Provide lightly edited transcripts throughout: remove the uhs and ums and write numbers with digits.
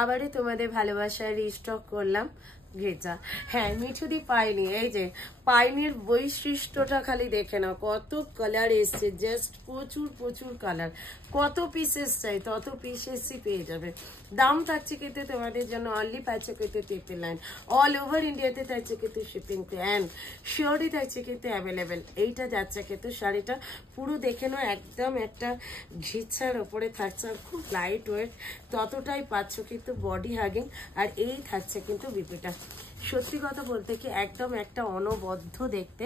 আবারও তোমাদের ভালোবাসায় রিস্টক করলাম ঘেচা। হ্যাঁ, মিঠুদি পাইনি, এই যে পাইনির বৈশিষ্ট্যটা খালি দেখে নাও, কত কালার এসছে, জাস্ট প্রচুর প্রচুর কালার। কত পিসেস চাই তত পিসেসই পেয়ে যাবে। দাম থাকছে কিন্তু তোমাদের জন্য অনলি পাচ্ছে কিন্তু 39, অল ওভার ইন্ডিয়াতে থাকছে কিন্তু শিপিং অ্যান্ড শিওরই থাকছে কিন্তু অ্যাভেলেবেল। এইটা যাচ্ছে কিন্তু শাড়িটা পুরো দেখে নাও, একদম একটা ঘিচার ওপরে থাকছে, আর খুব লাইট ওয়েট, ততটাই পাচ্ছ কিন্তু বডি হাগিং। আর এই থাকছে কিন্তু বিপিটা, সত্যি কথা বলতে কি একদম একটা অনবদ্য দেখতে।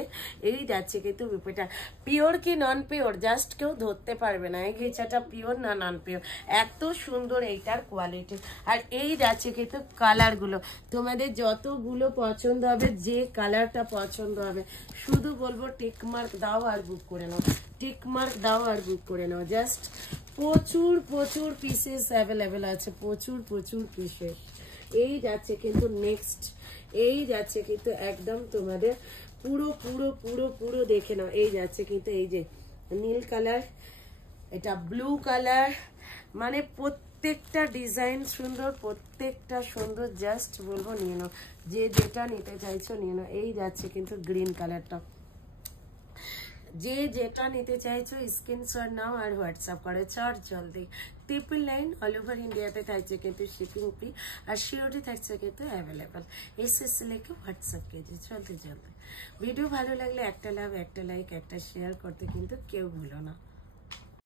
এই যাচ্ছে কিন্তু বিপিটা, পিওর কি নন পিওর জাস্ট কেউ ধরতে পারবে না এই ঘিচাটা পিওর না নন পিওর, এত সুন্দর এইটার কোয়ালিটি। আর এই যাচ্ছে কিন্তু কালারগুলো, তোমাদের যতগুলো পছন্দ হবে, যে কালারটা পছন্দ হবে, শুধু বলবো টিক মার্ক দাও আর বুক করে নাও, টিক মার্ক দাও আর বুক করে নাও। জাস্ট প্রচুর প্রচুর পিসেস অ্যাভেলেবেল আছে, প্রচুর প্রচুর পিসেস। এই যাচ্ছে কিন্তু নেক্সট, এই যাচ্ছে কিন্তু একদম তোমাদের পুরো পুরো পুরো পুরো দেখে নাও। এই যাচ্ছে কিন্তু এই যে নীল কালার, এটা ব্লু কালার, মানে প্রত্যেকটা ডিজাইন সুন্দর, প্রত্যেকটা সুন্দর। জাস্ট বলবো নিয়ে নাও, যে যেটা নিতে চাইছো নিয়ে নাও। এই যাচ্ছে কিন্তু গ্রিন কালারটা, যে যেটা নিতে চাইছো স্ক্রিনশট নাও আর হোয়াটসঅ্যাপ করো চট জলদি। 999 অল ওভার ইন্ডিয়াতে থাকছে কিন্তু শিপিং ফ্রি, আর শিওরই থাকছে কিন্তু অ্যাভেলেবেল। এসএস লিখে হোয়াটসঅ্যাপ কেজি জলদি জলদি। ভিডিও ভালো লাগলে একটা লাভ, একটা লাইক, একটা শেয়ার করতে কিন্তু কেউ ভুলো না।